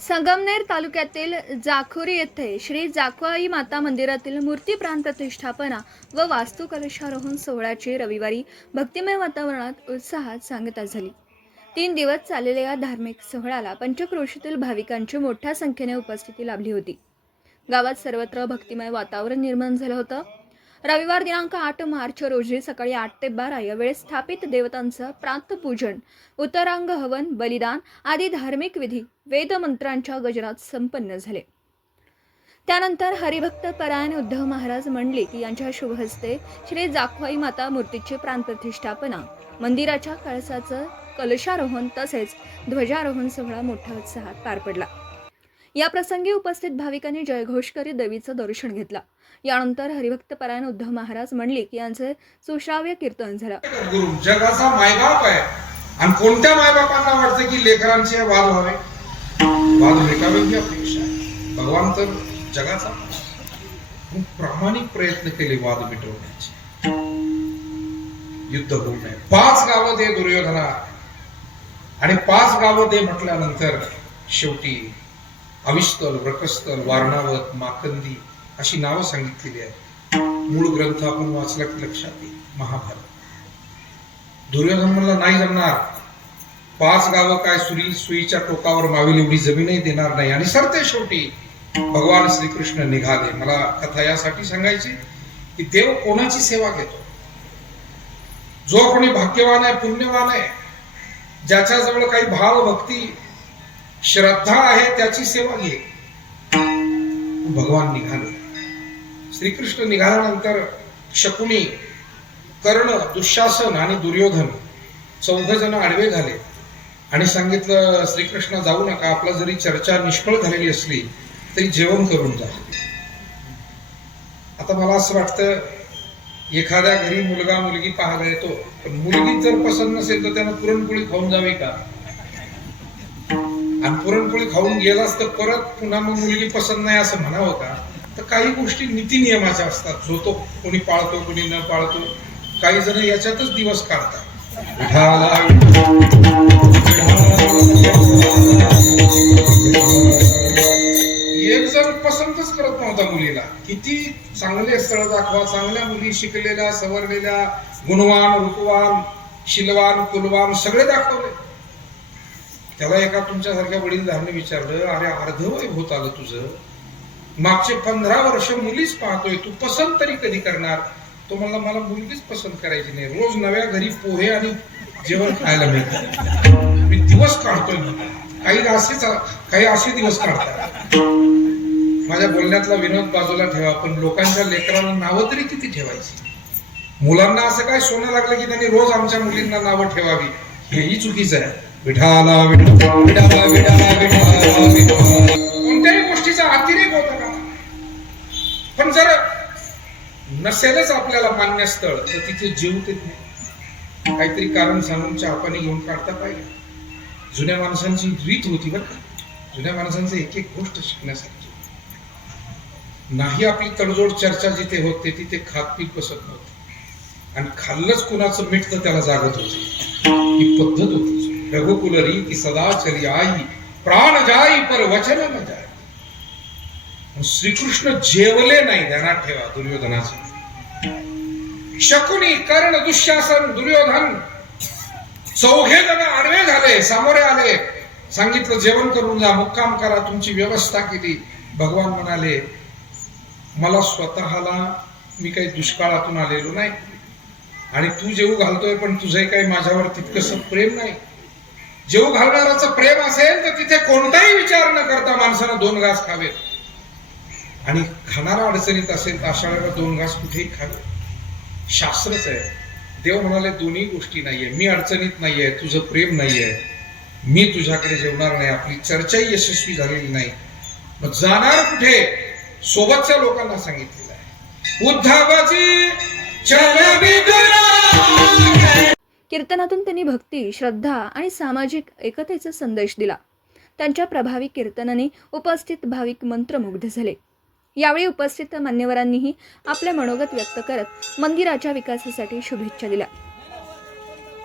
संगमनेर तालुक्यातील जाखोरी येथे श्री जाकवाई माता मंदिरातील मूर्ती प्राण प्रतिष्ठापना व वास्तू कलशारोहण सोहळ्याची रविवारी भक्तिमय वातावरणात उत्साहात सांगता झाली। 3 दिवस चाललेल्या या धार्मिक सोहळ्याला पंचक्रोशीतील भाविकांची मोठ्या संख्येने उपस्थिती लाभली होती। गावात सर्वत्र भक्तिमय वातावरण निर्माण झालं होतं। रविवार दिनांक 8 मार्च रोजी सकाळी 8 ते 12 या वेळेस स्थापित देवतांचं प्रातपूजन, उत्तरांग हवन, बलिदान आदी धार्मिक विधी वेदमंत्रांच्या गजरात संपन्न झाले। त्यानंतर हरिभक्त परायण उद्धव महाराज मंडलिक यांच्या शुभ हस्ते श्री जाकवाई माता मूर्तीची प्राणप्रतिष्ठापना, मंदिराच्या कळसाचं कलशारोहण तसेच ध्वजारोहण सोहळा मोठ्या उत्साहात पार पडला। या प्रसंगी उपस्थित भाविकांनी जयघोष करीत देवीचं दर्शन घेतलं। यानंतर हरिभक्त परायण उद्धव महाराज मंडलिक यांचे सुश्राव्य कीर्तन झालं। गुरु जगाचा मायबाप आहे आणि कोणत्या मायबापांना वाटतं की लेकरांचे वाद व्हावे, वाद मिटावे की अपेक्षा आहे। भगवान तर जगाचा खूप प्रामाणिक प्रयत्न केले वाद मिटवण्याचे, युद्ध होऊ नये। 5 गावं दे दुर्योधना आणि 5 गावं दे म्हटल्यानंतर शेवटी अविस्थल, रकस्थल, वारणावत, माकंदी अशी नावं सांगितलेली आहेत। मूळ ग्रंथ आपण वाचला की लक्षात येईल, महाभारत। दुर्योधन म्हणला नाही जमणार, 5 गावं काय सुईच्या टोकावर मावेल एवढी जमीनही देणार नाही आणि सरते शेवटी भगवान श्रीकृष्ण निघाले। मला कथा यासाठी सांगायची की देव कोणाची सेवा घेतो? जो कोणी भाग्यवान आहे, पुण्यवान आहे, ज्याच्याजवळ काही भाव, भक्ती, श्रद्धा आहे त्याची सेवा घे। भगवान निघाले। श्रीकृष्ण निघाल्यानंतर शकुनी, कर्ण, दुःशासन आणि दुर्योधन 4 जण आडवे झाले आणि सांगितलं श्रीकृष्ण जाऊ नका, आपला जरी चर्चा निष्फळ झालेली असली तरी जेवण करून जा। आता मला असं वाटतं एखाद्या घरी मुलगा मुलगी पाहायला येतो, पण मुलगी जर पसंत नसेल तर त्यानं पुरणपोळी खाऊन जावी का? आणि पुरणपोळी खाऊन गेलास तर परत पुन्हा मग मुलगी पसंत नाही असं म्हणावं का? तर काही गोष्टी नीती नियमाच्या असतात, जो तो कोणी पाळतो कोणी न पाळतो। काही जण याच्यातच दिवस काढतात। एक जण पसंतच करत नव्हता मुलीला। किती चांगले स्थळ दाखवा, चांगल्या मुली, शिकलेल्या, सवरलेल्या, गुणवान, रूपवान, शीलवान, कुलवान सगळे दाखवले। त्याला एका तुमच्यासारख्या वडीलधाऱ्याने विचारलं, अरे अर्धवय होत आलं तुझं, मागचे 15 वर्ष मुलीच पाहतोय, तू पसंत तरी कधी करणार? तो म्हणला मला मुलगीच पसंत करायची नाही, रोज नव्या घरी पोहे आणि जेवण खायला मिळतं, मी दिवस काढतोय। काही असे दिवस काढतात। माझ्या बोलण्यातला विनोद बाजूला ठेवा, पण लोकांच्या लेकरांना नावं तरी किती ठेवायची? मुलांना असं काय सोनं लागलं की त्यांनी रोज आमच्या मुलींना नावं ठेवावी, हेही चुकीचं आहे। विठाला कोणत्याही गोष्टीचा अतिरेक होता का? पण जर नसेलच आपल्याला मान्य स्थळ तर तिथे जीव ते काहीतरी कारण सांगून चहापाणी घेऊन काढता पाहिजे। जुन्या माणसांची रीत होती बरं का, जुन्या माणसांचं एक एक गोष्ट शिकण्यासाठी नाही। आपली तडजोड चर्चा जिथे होते तिथे खात पीत बसत नव्हते आणि खाल्लंच कुणाचं मीठ तर त्याला जागत होते। ही पद्धत होती। रघुकुल रीति सदा चली आई, प्राण जाई पर वचन न जाय। श्रीकृष्ण जेवले नाही, ध्यानात ठेवा। दुर्योधनाचे शकुनी, कर्ण, दुःशासन, दुर्योधन 4 जण आडवे झाले, सामोरे आले, सांगितलं जेवण करून जा, मुक्काम करा, तुमची व्यवस्था केली। भगवान म्हणाले मला स्वतःला, मी काही दुष्काळातून आलेलो नाही आणि तू जेवू घालतोय पण तुझंही काही माझ्यावर तितकंसं प्रेम नाही। जेवू घालणाराचं प्रेम असेल तर तिथे कोणताही विचार न करता माणसानं 2 घास खावेत आणि खाणारा अडचणीत असेल तर अशा वेळेला 2 घास कुठेही खावे, शास्त्रच आहे। देव म्हणाले दोन्ही गोष्टी नाहीये, मी अडचणीत नाहीये, तुझं प्रेम नाहीये, मी तुझ्याकडे जेवणार नाही, आपली चर्चाही यशस्वी झालेली नाही, मग जाणार कुठे? सोबतच्या लोकांना सांगितलेलं आहे, उद्धवजी कीर्तनातून त्यांनी भक्ती, श्रद्धा आणि सामाजिक एकतेचा संदेश दिला। त्यांच्या प्रभावी कीर्तनाने उपस्थित भाविक मंत्रमुग्ध झाले। यावेळी उपस्थित मान्यवरांनीही आपले मनोगत व्यक्त करत मंदिराच्या विकासासाठी शुभेच्छा दिल्या।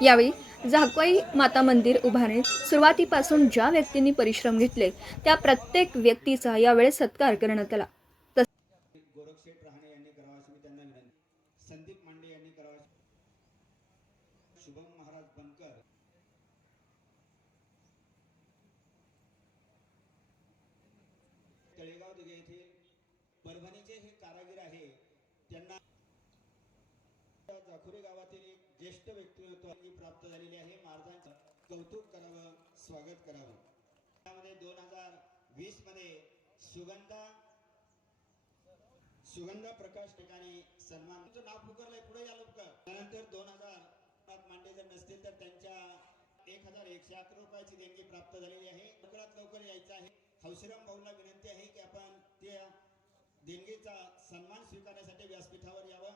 यावेळी झाकवाई माता मंदिर उभारणीत सुरुवातीपासून ज्या व्यक्तींनी परिश्रम घेतले त्या प्रत्येक व्यक्तीचा यावेळी सत्कार करण्यात आला. गोरखशेठ रहाणे यांनी करावा अशी मी त्यांना विनंती. संदीप मांडे यांनी करावा. शुभम महाराज बनकर, तळेगाव दिघे येथील परभणीचे हे कारागीर आहे, त्यांना जाखुरी गावातील एक ज्येष्ठ व्यक्तिमत्वाची प्राप्त झालेली आहे. महाराजांचं कौतुक करावं, स्वागत करावं. त्यामध्ये 2020 मध्ये सुगंधा प्रकाश ठिकाणी सन्मान नाव पुकारलंय. पुढे या लवकर. त्यानंतर 2000 मांडे जर नसतील तर त्यांच्या 1111 रुपयाची देणगी प्राप्त झालेली आहे. लवकरात लवकर यायचं आहे. हौशीराम भाऊला विनंती आहे की आपण त्या देणगीचा सन्मान स्वीकारण्यासाठी व्यासपीठावर यावं.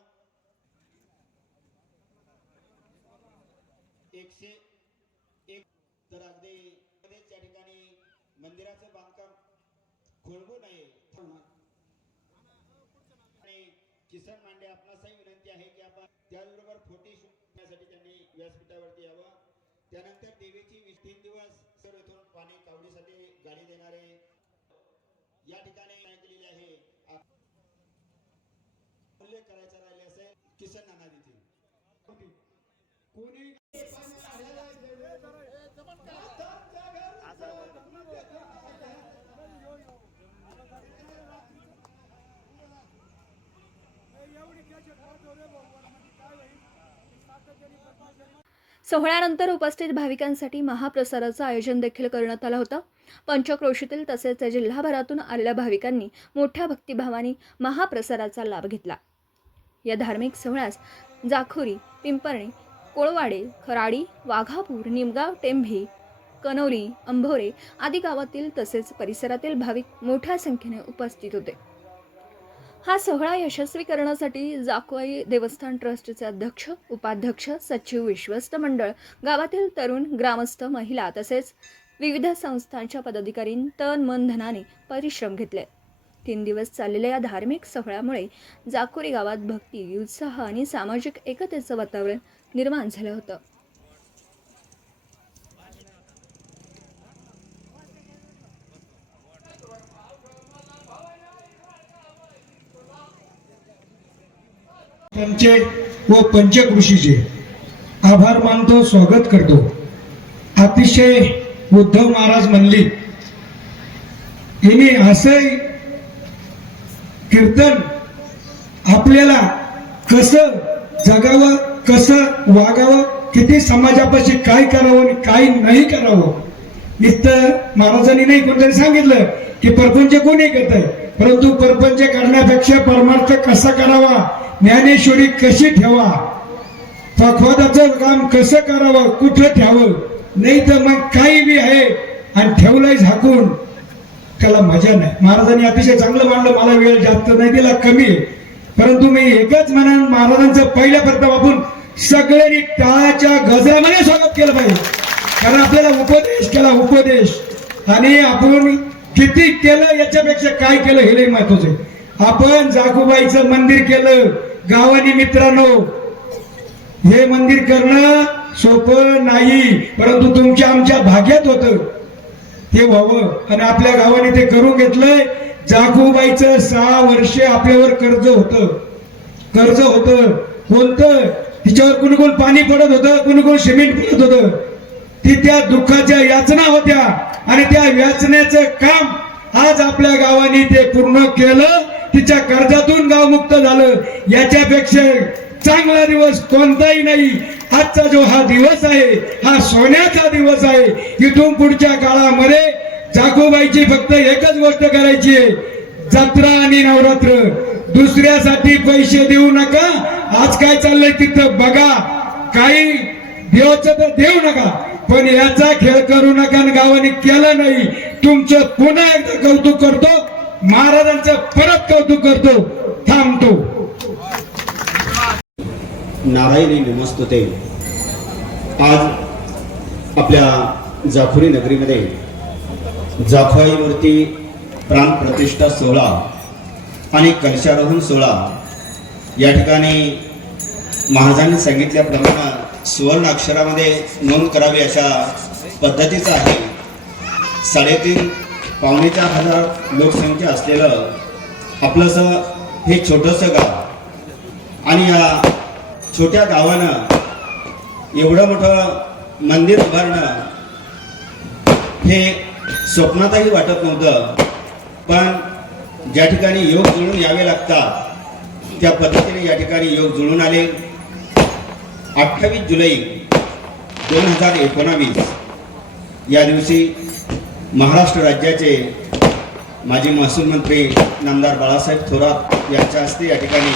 101 तर अगदी त्या ठिकाणी मंदिराचं बांधकाम खोळंबू नये. किसन मांडे आपणासही विनंती आहे की आपण त्याचबरोबर फोटो शूटसाठी त्यांनी व्यासपीठावरती यावं. त्यानंतर देवीची 3 दिवस सर इथून पाणी कावडीसाठी गाडी देणारे या ठिकाणी केलेली आहे. उल्लेख करायचा राहिले असेल किसन नाना देतील. कोणी सोहळ्यानंतर उपस्थित भाविकांसाठी महाप्रसादाचं आयोजन देखील करण्यात आलं होतं. पंचक्रोशीतील तसेच जिल्हाभरातून आलेल्या भाविकांनी मोठ्या भक्तिभावाने महाप्रसादाचा लाभ घेतला. या धार्मिक सोहळ्यास जाखोरी, पिंपरणे, कोळवाडे, खराडी, वाघापूर, निमगाव, टेंभी, कनोली, अंभोरे आदी गावातील तसेच परिसरातील भाविक मोठ्या संख्येने उपस्थित होते. हा सोहळा यशस्वी करण्यासाठी जाखवाई देवस्थान ट्रस्टचे अध्यक्ष, उपाध्यक्ष, सचिव, विश्वस्त मंडळ, गावातील तरुण, ग्रामस्थ, महिला तसेच विविध संस्थांच्या पदाधिकाऱ्यांनी तन मन धनाने परिश्रम घेतले. 3 दिवस चाललेल्या या धार्मिक सोहळ्यामुळे जाखोरी गावात भक्ती, उत्साह आणि सामाजिक एकतेचं वातावरण निर्माण झालं होतं. पंचे व पंचकृषीचे आभार मानतो, स्वागत करतो. अतिशय उद्धव महाराज म्हणली यांनी असं कीर्तन आपल्याला कसं जगावं, कसं वागावं, किती समाजापाशी काय करावं आणि काय नाही करावं. नुसतं महाराजांनी नाही कोणतरी सांगितलं की परपंच कोणी करत आहे, परंतु परपंच करण्यापेक्षा परमार्थ कसा करावा, ज्ञानेश्वरी कशी ठेवा, पखवादाचं काम कसं करावं, कुठं ठेवावं. नाही तर मग काही बी आहे आणि ठेवलंय झाकून, त्याला मजा नाही. महाराजांनी अतिशय चांगलं मांडलं. मला वेळ जास्त नाही दिला, कमी आहे, परंतु मी एकच म्हणून महाराजांचं पहिल्या प्रथम आपण सगळ्यांनी टाळाच्या गजरामध्ये स्वागत केलं पाहिजे. कारण आपल्याला उपदेश केला, उपदेश, आणि आपण किती केलं याच्यापेक्षा काय केलं हे लई महत्वाचं आहे. आपण जागोबाईचं मंदिर केलं गावानी. मित्रांनो, हे मंदिर करणं सोपं नाही, परंतु तुमच्या आमच्या भाग्यात होतं ते व्हावं आणि आपल्या गावाने ते करून घेतलंय. जागोबाईचं 6 वर्षे आपल्यावर कर्ज होतं. कोणतं? तिच्यावर कुणी पाणी पडत होतं, कुणी सिमेंट पडत होतं. ती त्या दुःखाच्या याचना होत्या आणि त्या याचनेचं काम आज आपल्या गावाने ते पूर्ण केलं. तिच्या कर्जातून गाव मुक्त झालं. याच्यापेक्षा चांगला दिवस कोणताही नाही. आजचा जो हा दिवस आहे हा सोन्याचा दिवस आहे. इथून पुढच्या काळामध्ये जागोबाईची फक्त एकच गोष्ट करायची आहे, जत्रा आणि नवरात्र. दुसऱ्यासाठी पैसे देऊ नका. आज काय चाललंय तिथं बघा. काही देवाचं तर देऊ नका, पण याचा खेळ करू नका. गावाने केलं नाही. तुमचं पुन्हा एकदा कौतुक करतो, महाराजांचं परत कौतुक करतो, थांबतो. नारायणी नमस्तुते. आज आपल्या जाखोरी नगरीमध्ये जाखवाईवरती प्राण प्रतिष्ठा सोहळा आणि कलशारोहण सोहळा या ठिकाणी महाराजांनी सांगितल्याप्रमाणे सुवर्ण अक्षरामध्ये नोंद करावी अशा पद्धतीचं आहे. 3.5 पावणे 4 हजार लोकसंख्या असलेलं आपलंसं हे छोटंसं गाव आणि या छोट्या गावानं एवढं मोठं मंदिर उभारणं हे स्वप्नातही वाटत नव्हतं. पण ज्या ठिकाणी योग जुळून यावे लागतात त्या पद्धतीने या ठिकाणी योग जुळून आले. 28 जुलै 2019 या दिवशी महाराष्ट्र राज्याचे माजी महसूल मंत्री नामदार बाळासाहेब थोरात यांच्या हस्ते या ठिकाणी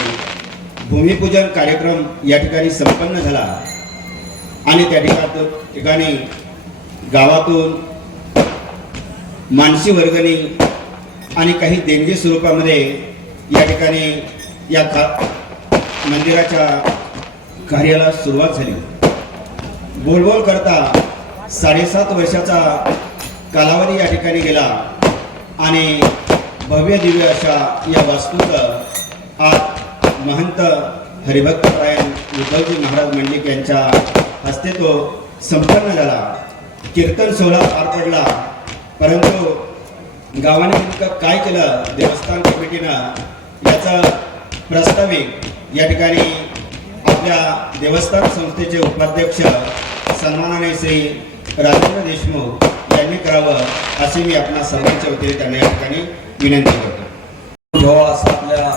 भूमिपूजन कार्यक्रम या ठिकाणी संपन्न झाला आणि त्या ठिकाणी गावातून मानसी वर्गणी आणि काही देणगी स्वरूपामध्ये या ठिकाणी या मंदिराच्या कार्याला सुरुवात झाली. बोलबोल करता 7.5 वर्षाचा कालावधी या ठिकाणी गेला आणि भव्य दिव्य अशा या वास्तूचं आज महंत हरिभक्तपरायण विठ्ठलजी महाराज मंडलिक यांच्या हस्ते तो संपन्न झाला. कीर्तन सोहळा पार पडला. परंतु गावाने नेमकं काय केलं देवस्थान कमिटीनं याचा प्रास्ताविक या ठिकाणी आपल्या देवस्थान संस्थेचे उपाध्यक्ष सन्माननीय श्री राजेंद्र देशमुख यांनी करावं अशी मी आपणा सर्वांच्या वतीने त्यांना या ठिकाणी विनंती करतो. जेव्हा असा आपल्या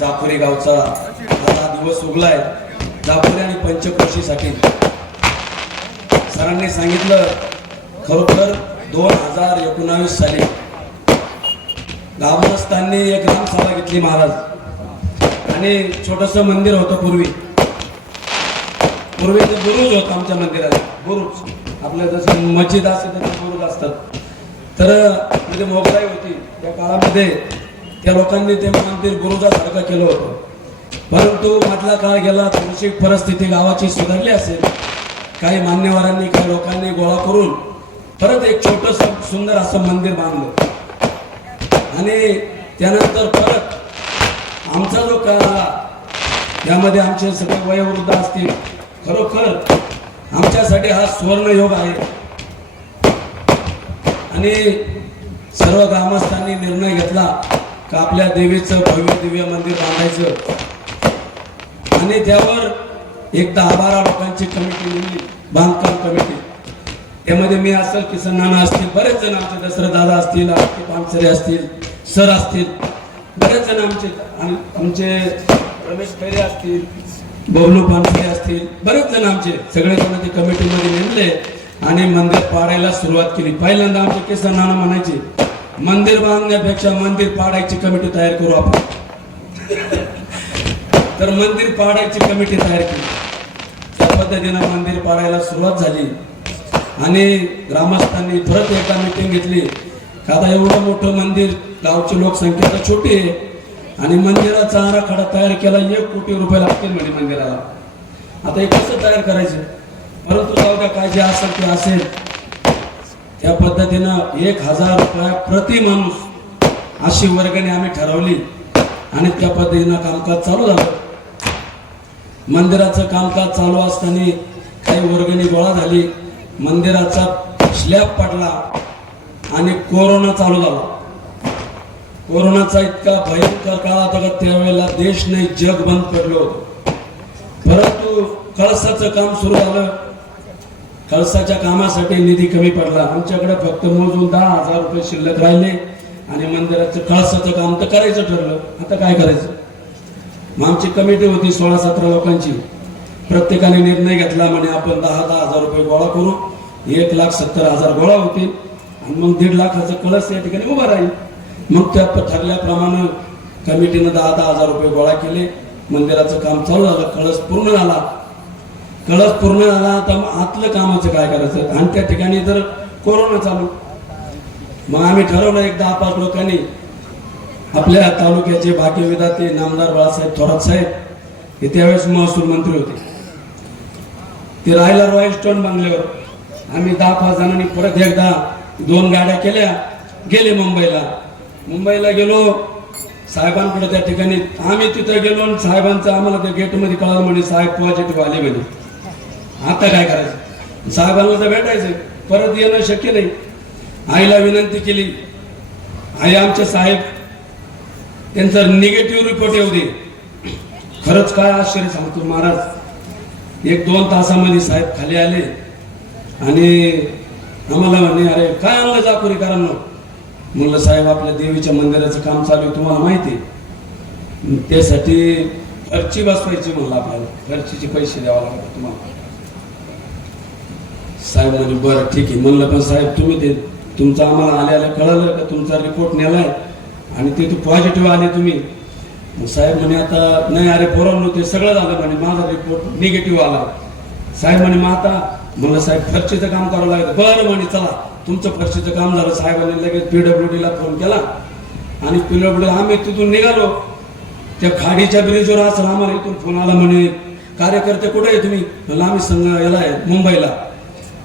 जाफरी गावचा हा दिवस उगलाय जाफरी आणि पंचक्रोशीसाठी सरांनी सांगितलं. खरोखर 2019 साली गावस्थांनी एक ग्रामसभा घेतली महाराज आणि छोटंसं मंदिर होतं. पूर्वी ते बुरुज होतं आमच्या मंदिराला. बुरुज आपल्या जसं मस्जिद असते तसे बुरुज असतात. तर म्हणजे मोगलाई होती त्या काळामध्ये. त्या लोकांनी ते मंदिर बुरुजासारखं केलं होतं. परंतु मधला काळ गेला. थोडीशी परिस्थिती गावाची सुधारली असेल. काही मान्यवरांनी काही लोकांनी गोळा करून परत एक छोटंसं सुंदर असं मंदिर बांधलं आणि त्यानंतर परत आमचा जो काळ आला त्यामध्ये आमचे सगळे वयोवृद्ध असतील. खरोखर आमच्यासाठी हा सुवर्ण योग आहे आणि सर्व ग्रामस्थांनी निर्णय घेतला का आपल्या देवीचं भव्य दिव्य मंदिर बांधायचं आणि त्यावर एक 10-12 लोकांची कमिटी नेमली, बांधकाम कमिटी. त्यामध्ये मी असेल, किसन नाना असतील, बरेच जण आमचे दशरथ दादा असतील, आरती पानसरे असतील, सर असतील, बरेच जण आमचे रमेश खैरे असतील, बबलू पानसरे असतील, बरेच जण आमचे सगळे जण ते कमिटीमध्ये नेमले आणि मंदिर पाडायला सुरुवात केली. पहिल्यांदा आमचे किसन नाना म्हणायचे मंदिर बांधण्यापेक्षा मंदिर पाडायची कमिटी तयार करू आपण. तर मंदिर पाडायची कमिटी तयार केली. त्या पद्धतीनं मंदिर पाडायला सुरुवात झाली आणि ग्रामस्थांनी परत एकदा मीटिंग घेतली का आता एवढं मोठं मंदिर, गावची लोकसंख्या तर छोटी आहे आणि मंदिराचा आराखडा तयार केला. 1 कोटी रुपये लागतील म्हणजे मंदिराला. आता हे कसं तयार करायचं? परंतु जाऊ द्या, काय जे असेल ते असेल. त्या पद्धतीनं 1000 रुपया प्रति माणूस अशी वर्गणी आम्ही ठरवली आणि त्या पद्धतीनं कामकाज चालू झालं. मंदिराचं कामकाज चालू असताना काही वर्गणी गोळा झाली. मंदिराचा स्लॅब पडला आणि कोरोना चालू झाला. कोरोनाचा इतका भयंकर काळ होता का त्यावेळेला देश नाही जग बंद पडलं होतं. परंतु कळसाचं काम सुरू झालं. कळसाच्या कामासाठी निधी कमी पडला. आमच्याकडे फक्त मोजून 10,000 रुपये शिल्लक राहिले आणि मंदिराचं कळसाचं काम तर करायचं ठरलं. आता काय करायचं? मग आमची कमिटी होती 16-17 लोकांची. प्रत्येकाने निर्णय घेतला म्हणे आपण 10,000 रुपये गोळा करू. 1,70,000 गोळा होतील आणि मग 1.5 लाखाचा कळस या ठिकाणी उभा राहील. मग त्या ठरल्याप्रमाणे कमिटीनं 10,000 रुपये गोळा केले. मंदिराचं काम चालू झालं. कळस पूर्ण झाला. तर मग आतलं कामाचं काय करायचं? आणि त्या ठिकाणी तर कोरोना चालू. मग आम्ही ठरवलं एक 10-5 लोकांनी. आपल्या तालुक्याचे भाग्यविधाते नामदार बाळासाहेब थोरात साहेब हे त्यावेळेस महसूल मंत्री होते. ते राहायला रॉयल स्टोन बंगल्यावर. आम्ही 10-5 जणांनी परत एकदा 2 गाड्या केल्या, गेले मुंबईला गेलो साहेबांकडे. त्या ठिकाणी आम्ही तिथे गेलो आणि साहेबांचं आम्हाला त्या गेटमध्ये कळालं म्हणे साहेब पॉझिटिव्ह आले म्हणे. आता काय करायचं? साहेबांना तर भेटायचं, परत येणं शक्य नाही. आईला विनंती केली, आई आमचे साहेब त्यांचा निगेटिव्ह रिपोर्ट येऊ दे. खरंच काय आश्चर्य सांगतो महाराज, 1-2 तासामध्ये साहेब खाली आले आणि आम्हाला म्हणे, अरे काय आणलं जाकुरीकरांना? म्हणलं साहेब आपल्या देवीच्या मंदिराचं काम चालू आहे, तुम्हाला माहिती आहे, त्यासाठी फरची बसवायची. म्हणलं आपल्याला फरचीचे पैसे द्यावे लागतात तुम्हाला. साहेब म्हणे बरं ठीक आहे. म्हणलं पण साहेब तुम्ही ते तुमचं आम्हाला आल्या कळलं का तुमचा रिपोर्ट नेलाय आणि ते पॉझिटिव्ह आले तुम्ही? मग साहेब म्हणे आता नाही, अरे पोरांनो ते सगळं झालं म्हणे, माझा रिपोर्ट निगेटिव्ह आला. साहेब म्हणे मग आता? म्हणलं साहेब फरशीचं काम करावं लागतं. बरं म्हणे चला तुमचं फरशीचं काम झालं. साहेबांनी लगेच PWDला फोन केला आणि PWD आम्ही तिथून निघालो. त्या खाडीच्या ब्रिजवर असं आम्हाला इथून फोन आला, म्हणे कार्यकर्ते कुठे आहे तुम्ही? म्हणलं आम्ही संघ याला आहे मुंबईला.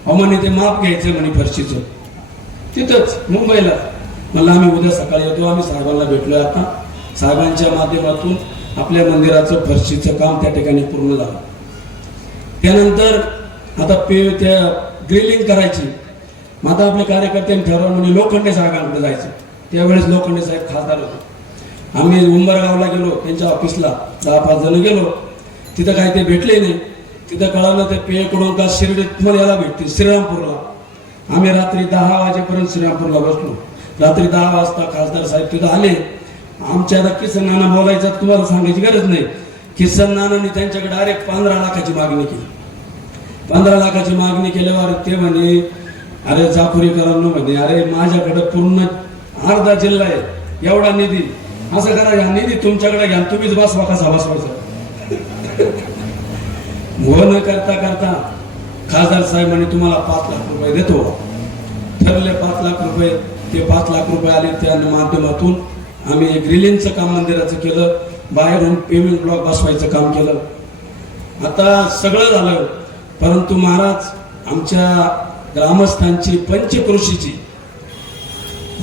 अहो म्हणे ते माप घ्यायचं म्हणे फरशीचं तिथंच मुंबईला. म्हणलं आम्ही उद्या सकाळी येतो. आम्ही साहेबांना भेटलोय आता. साहेबांच्या माध्यमातून आपल्या मंदिराचं फरशीचं काम त्या ठिकाणी पूर्ण झालं. त्यानंतर आता त्या ग्रिलिंग करायची. मग आता आपल्या कार्यकर्त्यांनी ठरवलं म्हणजे लोखंडे साहेबांकडे जायचं. त्यावेळेस लोखंडे साहेब खासदार होते. आम्ही उंबरगावला गेलो, त्यांच्या ऑफिसला 10-5 जण गेलो. तिथं काय ते भेटले नाही. तिथं कळालं ते पेकडून का शिर्डी तुम्हाला याला भेटते श्रीरामपूरला. आम्ही रात्री 10 वाजेपर्यंत श्रीरामपूरला बसलो. रात्री 10 वाजता खासदार साहेब तिथं आले. आमच्या आता किसन नाना बोलायचं तुम्हाला सांगायची गरज नाही. किसन नानांनी त्यांच्याकडे डायरेक्ट 15 लाखाची मागणी केली. 15 लाखाची मागणी केल्यावर ते म्हणे, अरे जाकुरीकरांनो म्हणे, अरे माझ्याकडे पूर्ण अर्धा जिल्हा आहे, एवढा निधी, असं करा हा निधी तुमच्याकडे घ्या, तुम्हीच बसवा, कसा बसवायचा? हो न करता करता खासदार साहेब म्हणे तुम्हाला 5 लाख रुपये देतो. ठरले 5 लाख रुपये. ते 5 लाख रुपये आले. त्या माध्यमातून आम्ही ग्रिलिंगचं काम मंदिराचं केलं. बाहेरून पेमेंट ब्लॉक बसवायचं काम केलं. आता सगळं झालं, परंतु महाराज आमच्या ग्रामस्थांची पंचक्रोशीची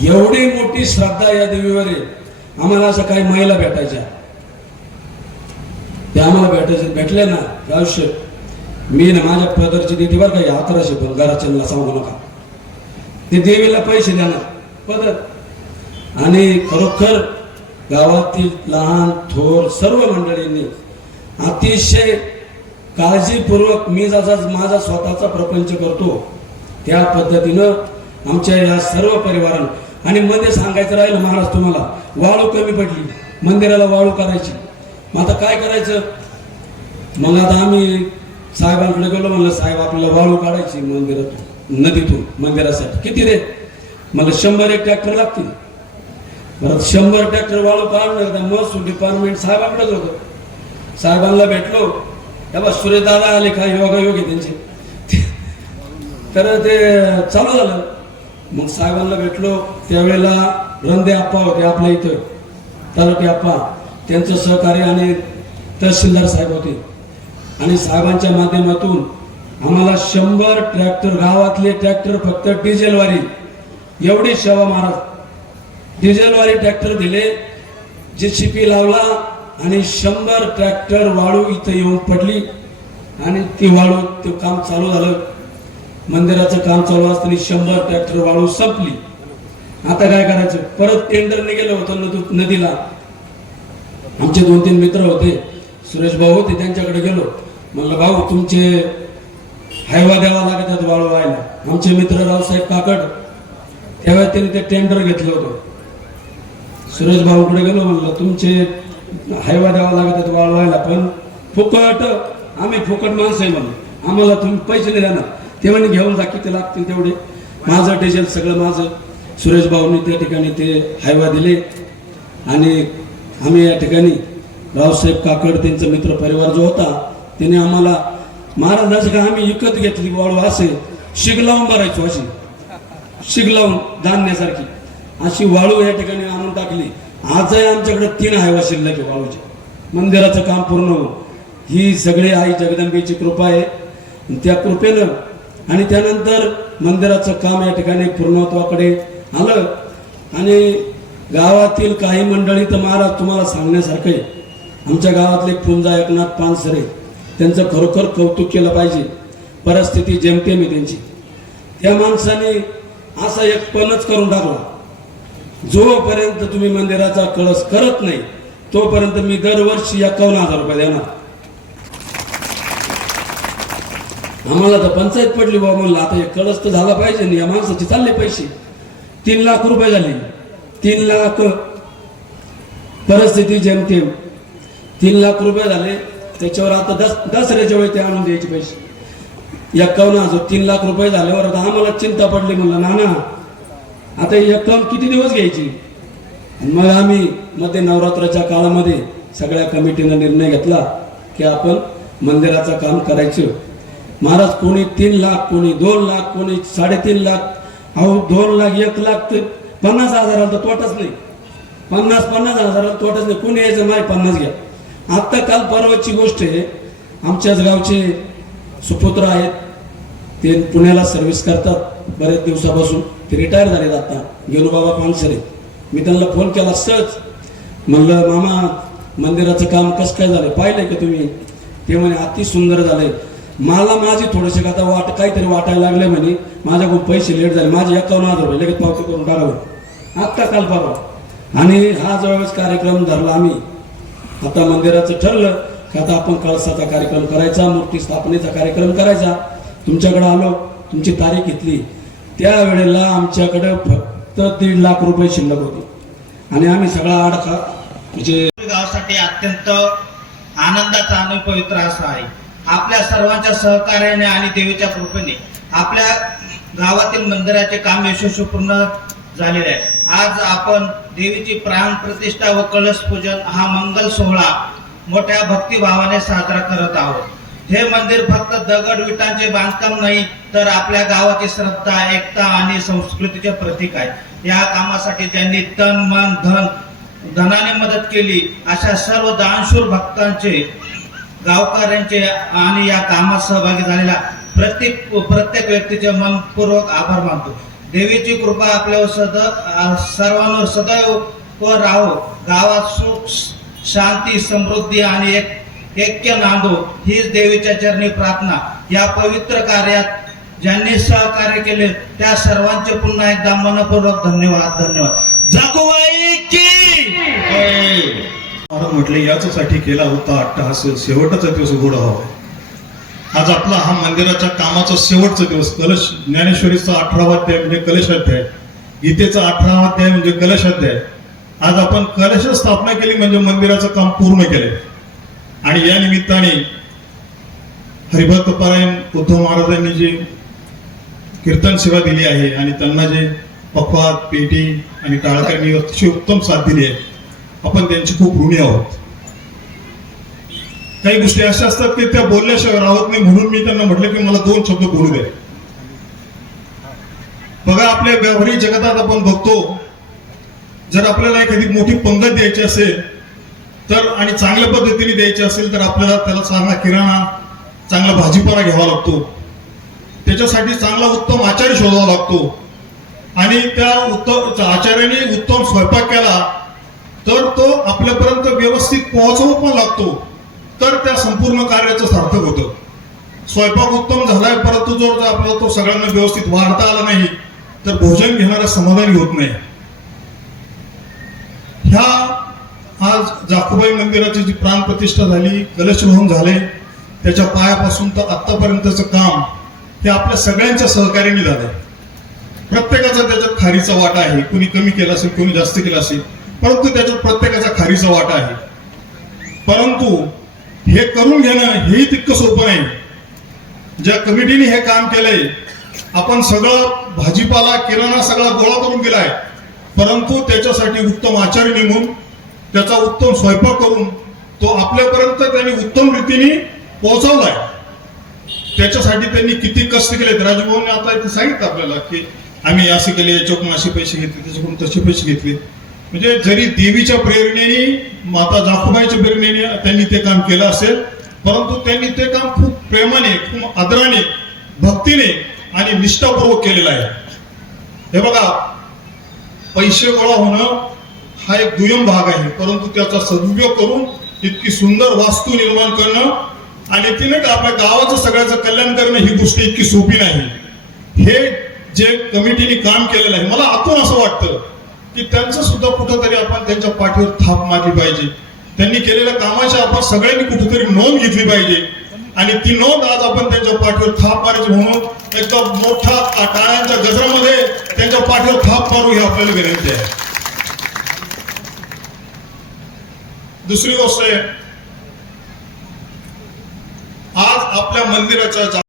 एवढी मोठी श्रद्धा या देवीवर आहे. आम्हाला असं काही महिला भेटायच्या, ते आम्हाला भेटले ना रावशे, मी ना माझ्या पदरची देते बरं का 1100, पण घराच्यांना सांगू नका. ते देवीला पैसे देणार पदर. आणि खरोखर गावातील लहान थोर सर्व मंडळींनी अतिशय काळजीपूर्वक, मी जसा माझा स्वतःचा प्रपंच करतो त्या पद्धतीनं आमच्या या सर्व परिवारानं. आणि मध्ये सांगायचं राहिलं महाराज तुम्हाला, वाळू कमी पडली, मंदिराला वाळू करायची. मग आता काय करायचं? मग आता आम्ही साहेबांकडे गेलो. म्हणलं साहेब आपल्याला वाळू काढायची मंदिरातून, नदीतून मंदिरासाठी. किती रे? मला 100 ट्रॅक्टर लागतील. परत 100 ट्रॅक्टर वाळू काढणार. महसूल डिपार्टमेंट साहेबांकडेच होतं. साहेबांना भेटलो, तेव्हा सुरेश दादा आले, काय योगायोग आहे त्यांचे. तर ते चालू झालं. मग साहेबांना भेटलो. त्यावेळेला रंदे आप्पा होते आपल्या इथं, तालुके आप्पा, त्यांचं सहकार्य आणि तहसीलदार साहेब होते. आणि साहेबांच्या माध्यमातून आम्हाला 100 ट्रॅक्टर, गावातले ट्रॅक्टर फक्त डिझेलवारी, एवढी सेवा महाराज, डिझेलवारी ट्रॅक्टर दिले. JCP लावला आणि 100 ट्रॅक्टर वाळू इथं येऊन पडली. आणि ती वाळू, ते काम चालू झालं. मंदिराचं काम चालू असताना 100 ट्रॅक्टर वाळू संपली. आता काय करायचं? परत टेंडरने गेलं होतं नदीला. आमचे 2-3 मित्र होते, सुरेश भाऊ होते, त्यांच्याकडे गेलो. म्हणलं भाऊ तुमचे हायवा द्यावा लागतात वाळू व्हायला. आमचे मित्र रावसाहेब काकड, तेव्हा त्यांनी ते टेंडर घेतलं होतं. सुरेश भाऊकडे गेलो. म्हणलं तुमचे हायवा द्यावा लागतात वाळू व्हायला, पण फुकट, आम्ही फुकट माणसं आहे म्हणून, आम्हाला तुम्ही पैसे नाही देणार. ते म्हणे घेऊन जा, किती लागतील तेवढे, माझं डिझेल सगळं माझं. सुरेश भाऊंनी त्या ठिकाणी ते हायवा दिले. आणि आम्ही या ठिकाणी रावसाहेब काकड, त्यांचा मित्र परिवार जो होता, त्याने आम्हाला महाराजांचं का आम्ही विकत घेतली वाळू, असे शिग लावून भरायचो, अशी शिग लावून धान्यासारखी अशी वाळू या ठिकाणी आणून टाकली. आजही आमच्याकडे 3 हायवा शिल्लक आहे वाळूचे. मंदिराचं काम पूर्ण होऊन ही सगळी आई जगदंबेची कृपा आहे. त्या कृपेनं आणि त्यानंतर मंदिराचं काम या ठिकाणी पूर्णत्वाकडे आलं. आणि गावातील काही मंडळी तर महाराज तुम्हाला सांगण्यासारखं आहे. आमच्या गावातले पुंजा एकनाथ पानसरे, त्यांचं खरोखर कौतुक केलं पाहिजे. परिस्थिती जेमतेम आहे त्यांची. त्या माणसाने असा एक पणच करून टाकला, जोपर्यंत तुम्ही मंदिराचा कळस करत नाही तोपर्यंत मी दरवर्षी 51,000 रुपये देणार. आम्हाला तर पंचायत पडली बाबा, म्हणलं आता हे कळस तर झाला पाहिजे नाही, या माणसाचे चालले पैसे. 3 लाख रुपये झाले, 3 लाख परिस्थिती जेमतेम 3 लाख रुपये झाले. त्याच्यावर आता दसऱ्याच्या वेळी ते आणून द्यायचे पैसे 51,000. 3 लाख रुपये झाल्यावर आता आम्हाला चिंता पडली. म्हणलं नाना आता ही रक्कम किती दिवस घ्यायची. मग आम्ही मध्ये नवरात्राच्या काळामध्ये सगळ्या कमिटीनं निर्णय घेतला की आपण मंदिराचं काम करायचं. महाराज कोणी 3 लाख, कोणी 2 लाख, कोणी 3.5 लाख. अहो 2 लाख 1 लाख तर 50,000 तर तोटाच नाही. 50,000 तोटाच नाही. कोणी यायचं नाही 50 घ्या. आत्ता काल परवाची गोष्ट आहे, आमच्याच गावचे सुपुत्र आहेत, ते पुण्याला सर्व्हिस करतात बरेच दिवसापासून. ते रिटायर झालेत आता, गेलो बाबा पानसरे. मी त्यांना फोन केला सहज, म्हणलं मामा मंदिराचं काम कसं काय झालं, पाहिलंय का तुम्ही. ते म्हणे अति सुंदर झालंय. मला माझी थोडेसे आता काहीतरी वाटायला लागले म्हणे, माझ्याकडून पैसे लेट झाले, माझे 51,000 रुपये लगेच पावती करून टाकावे आत्ता काल परवा. आणि हा जवळच कार्यक्रम धरला आम्ही. आता मंदिराचं ठरलं की आता आपण कळसाचा कार्यक्रम करायचा, मूर्ती स्थापनेचा कार्यक्रम करायचा. तुमच्याकडे आलो, तुमची तारीख घेतली. त्यावेळेला आमच्याकडे फक्त 1.5 लाख रुपये शिल्लक होते आणि आम्ही सगळा आडखा म्हणजे गावासाठी अत्यंत आनंदाचा आणि पवित्र असा आहे. आपल्या सर्वांच्या सहकार्याने आणि देवीच्या कृपेने आपल्या गावातील मंदिराचे काम यशस्वीपूर्ण झालेले आहे. आज आपण देवीची प्राण प्रतिष्ठा व कळस पूजन हा मंगल सोहळा मोठ्या भक्तिभावाने साजरा करत आहोत. हे मंदिर फक्त दगड विटांचे बांधकाम नाही, तर आपल्या गावाची श्रद्धा, एकता आणि संस्कृतीचे प्रतीक आहे. या कामासाठी ज्यांनी तन मन धनाने मदत केली अशा सर्व दानशूर भक्तांचे, गावकऱ्यांचे आणि या कामात सहभागी झालेल्या प्रत्येक व्यक्तीचे मनपूर्वक आभार मानतो. देवीची कृपा आपल्यावर सर्वांवर सदैव व राहो. गावात सुख, शांती, समृद्धी आणि ऐक्य नांदो हीच देवीच्या चरणी प्रार्थना. या पवित्र कार्यात ज्यांनी सहकार्य केले त्या सर्वांचे पुन्हा एकदा मनपूर्वक धन्यवाद. जागोबाई की म्हटले याच्यासाठी केला होता अट्टहास, शेवटचा दिवस गोड व्हावा. आज आपला हा मंदिराच्या कामाचा शेवटचा दिवस. कलश ज्ञानेश्वरीचा 18वा अध्याय म्हणजे कलशाध्याय, गीतेचा 18वा अध्याय म्हणजे कलशाध्याय. आज आपण कलश स्थापना केली म्हणजे मंदिराचं काम पूर्ण केले. आणि या निमित्ताने हरिभक्त पारायण उद्धव महाराजांनी जी कीर्तन सेवा दिली आहे आणि त्यांना जे पखवाद, पेटी आणि टाळकर्णी अतिशय उत्तम साथ दिली आहे, आपण त्यांची खूप ऋणी आहोत. काही गोष्टी अशा असतात की त्या बोलल्याशिवाय राहत नाही, म्हणून मी त्यांना म्हटलं की मला 2 शब्द बोलू द्या. बघा, आपल्या व्यावहारिक जगतात आपण बघतो, जर आपल्याला एखादी मोठी पंगत द्यायची असेल तर आणि चांगल्या पद्धतीने द्यायची असेल तर आपल्याला त्याला चांगला किराणा, चांगला भाजीपाला घ्यावा लागतो. त्याच्यासाठी चांगला उत्तम आचार्य शोधावा लागतो आणि त्या उत्तम आचार्याने उत्तम स्वयंपाक केला तर तो आपल्यापर्यंत व्यवस्थित पोहोचवू पण लागतो, तर त्या संपूर्ण कार्याचं सार्थक होतं. स्वयंपाक उत्तम झालाय परंतु जर आपल्याला तो सगळ्यांना व्यवस्थित वाढता आला नाही तर भोजन घेणारा समाधानी होत नाही. ह्या आज जाकुबाई मंदिराची जी प्राण प्रतिष्ठा झाली, कलशरोहण झाले, त्याच्या पायापासून तर आतापर्यंतचं काम हे आपल्या सगळ्यांच्या सहकार्याने झालंय. प्रत्येकाचा त्याच्यात खारीचा वाटा आहे. कुणी कमी केला असेल, कोणी जास्त केला असेल, परंतु त्याच्यात प्रत्येकाचा खारीचा वाटा आहे. परंतु हे करून घेणं हेही तितकं सोपं नाही. ज्या कमिटीने हे काम केलंय, आपण सगळं भाजीपाला, किराणा सगळा गोळा करून गेलाय, परंतु त्याच्यासाठी उत्तम आचार्य नेमून त्याचा उत्तम स्वयंपाक करून तो आपल्यापर्यंत त्यांनी उत्तम रीतीने पोहोचवलाय. त्याच्यासाठी त्यांनी किती कष्ट केलेत. राजभवनने आता इथे सांगितलं आपल्याला की आम्ही असे केले, याच्याकडून असे पैसे घेतले, त्याच्याकडून तसे पैसे घेतले. म्हणजे जरी देवीच्या प्रेरणेने, माता जाकुबाईच्या प्रेरणेने त्यांनी ते काम केलं असेल, परंतु त्यांनी ते काम खूप प्रेमाने, खूप आदराने, भक्तीने आणि निष्ठापूर्वक केलेलं आहे. हे बघा, पैसे गोळा होणं हा एक दुय्यम भाग आहे, परंतु त्याचा सदुपयोग करून इतकी सुंदर वास्तू निर्माण करणं आणि तिने का आपल्या गावाचं सगळ्याचं कल्याण करणं ही गोष्ट इतकी सोपी नाही. हे जे कमिटीने काम केलेलं आहे, मला आतून असं वाटतं की त्यांचं सुद्धा कुठंतरी आपण त्यांच्या पाठीवर थाप मारली पाहिजे. त्यांनी केलेल्या कामाची आपण सगळ्यांनी कुठेतरी नोंद घेतली पाहिजे आणि ती नोंद आज आपण त्यांच्या पाठीवर थाप मारायची म्हणून एकदम मोठा टाळ्यांच्या गजरामध्ये त्यांच्या पाठीवर थाप मारू ही आपल्याला विनंती आहे. दुसरी गोष्ट आहे, आज आपल्या मंदिराच्या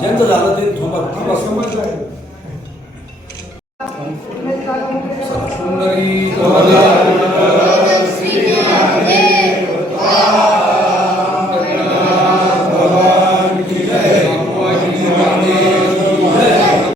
ज्यांचं झालं ते सुंदरी